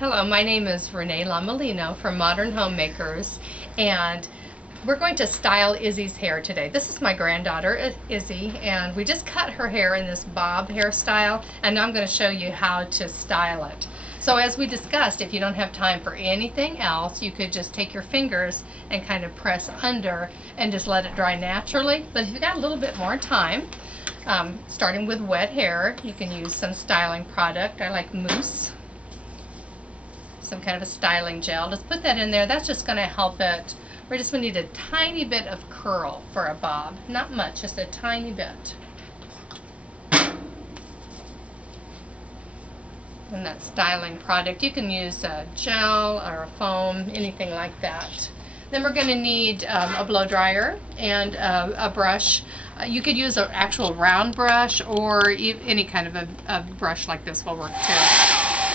Hello, my name is Renee Lamalino from Modern Homemakers, and we're going to style Izzy's hair today. This is my granddaughter, Izzy, and we just cut her hair in this bob hairstyle, and I'm going to show you how to style it. So as we discussed, if you don't have time for anything else, you could just take your fingers and kind of press under and just let it dry naturally. But if you've got a little bit more time, starting with wet hair, you can use some styling product. I like mousse. Some kind of a styling gel. Just put that in there. That's just going to help it. We just need a tiny bit of curl for a bob. Not much, just a tiny bit. And that styling product, you can use a gel or a foam, anything like that. Then we're going to need a blow dryer and a brush. You could use an actual round brush, or any kind of a brush like this will work too.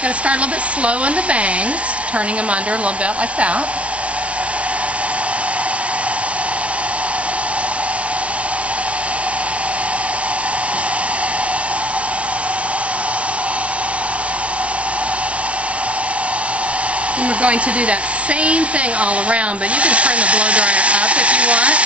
Going to start a little bit slow in the bangs, turning them under a little bit like that. And we're going to do that same thing all around, but you can turn the blow dryer up if you want.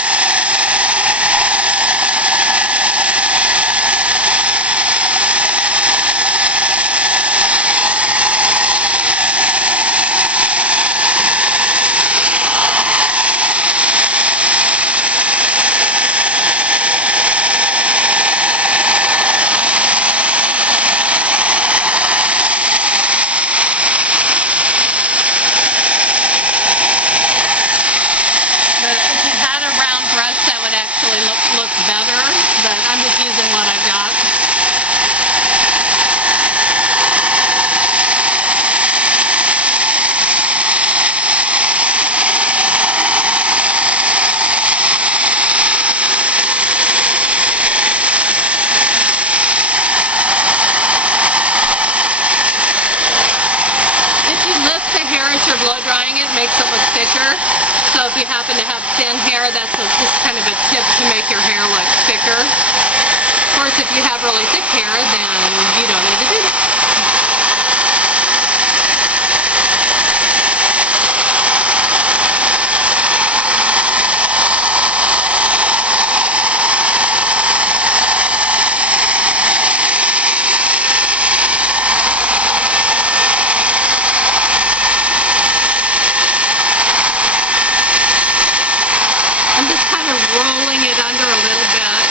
Look better, but I'm just using what I've got. If you lift the hair as you're blow drying it, makes it look thicker. So if you happen to have thin hair, that's just kind of a tip to make your hair look thicker. Of course, if you have really thick hair, then you don't need to do that. I'm just kind of rolling it under a little bit.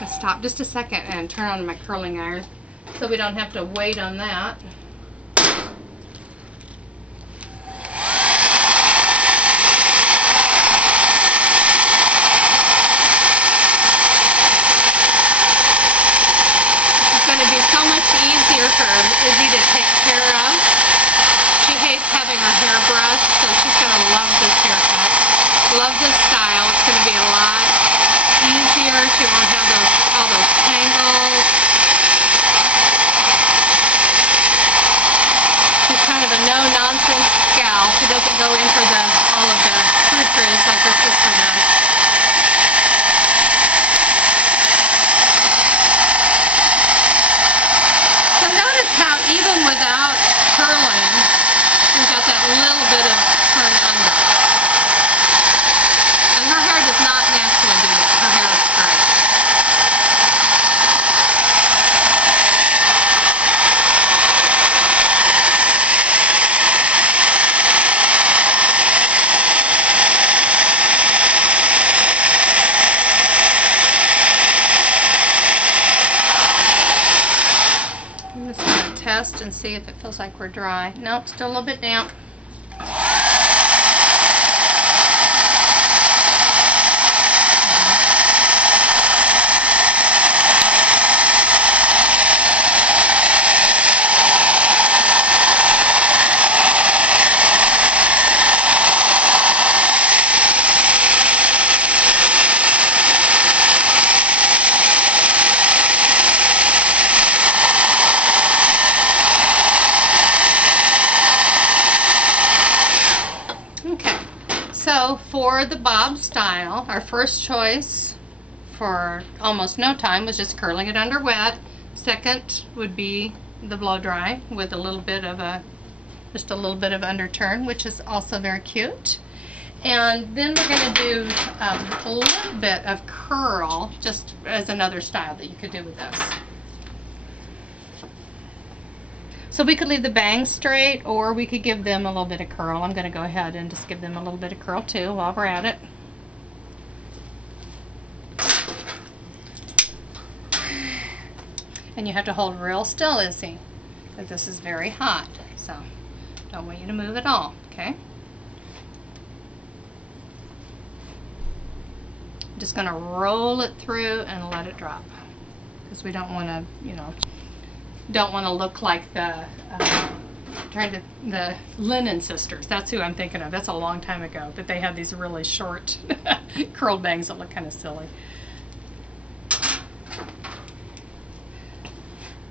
Let's stop just a second and turn on my curling iron so we don't have to wait on that. So much easier for Izzy to take care of. She hates having her hair brushed, so she's going to love this haircut. Love this style. It's going to be a lot easier. She won't have all those tangles. She's kind of a no-nonsense gal. She doesn't go in for all of the frou-frous like her sister does. How even without curling, we've got that little bit of turn under. And her hair does not naturally do that. Her hair is straight. I'm just going to test and see if it feels like we're dry. Nope, still a little bit damp. So for the bob style, our first choice for almost no time was just curling it under wet. Second would be the blow dry with a little bit of just a little bit of underturn, which is also very cute. And then we're going to do a little bit of curl, just as another style that you could do with this. So we could leave the bangs straight, or we could give them a little bit of curl. I'm going to go ahead and just give them a little bit of curl too while we're at it. And you have to hold real still, Izzy, because this is very hot. So don't want you to move at all, okay? I'm just going to roll it through and let it drop, because we don't want to, you know, don't want to look like the Linen Sisters. That's who I'm thinking of. That's a long time ago, but they had these really short curled bangs that look kind of silly.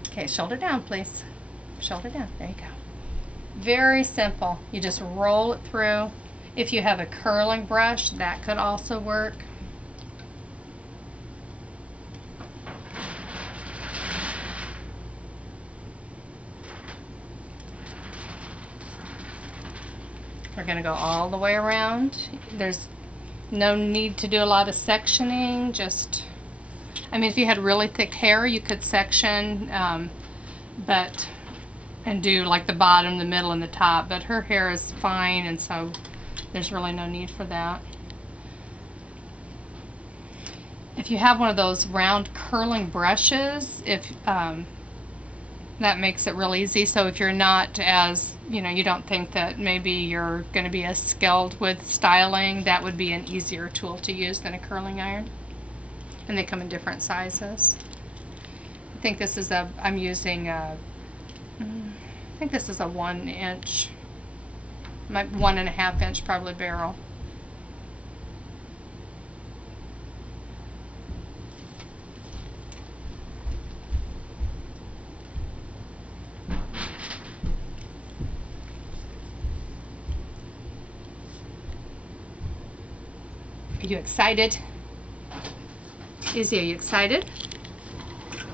Okay, shoulder down, please. Shoulder down. There you go. Very simple. You just roll it through. If you have a curling brush, that could also work. We're going to go all the way around. There's no need to do a lot of sectioning. Just, I mean, if you had really thick hair, you could section, and do like the bottom, the middle, and the top. But her hair is fine, and so there's really no need for that. If you have one of those round curling brushes, that makes it real easy. So if you're not as, you know, you don't think that maybe you're going to be as skilled with styling, that would be an easier tool to use than a curling iron. And they come in different sizes. I think this is I'm using I think this is a 1 inch, 1.5 inch probably barrel. Are you excited? Izzy, are you excited?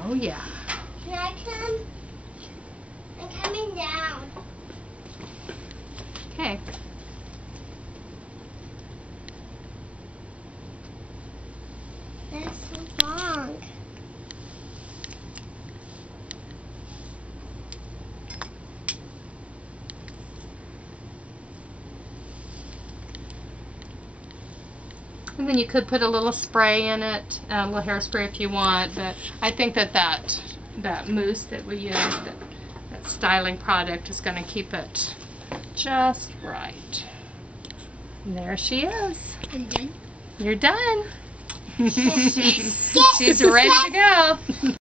Oh yeah. Can I come? I'm coming down. Okay. That's so long. And then you could put a little spray in it, a little hairspray if you want, but I think that mousse that we use, that styling product, is going to keep it just right. And there she is. I'm done. You're done. She's ready to go.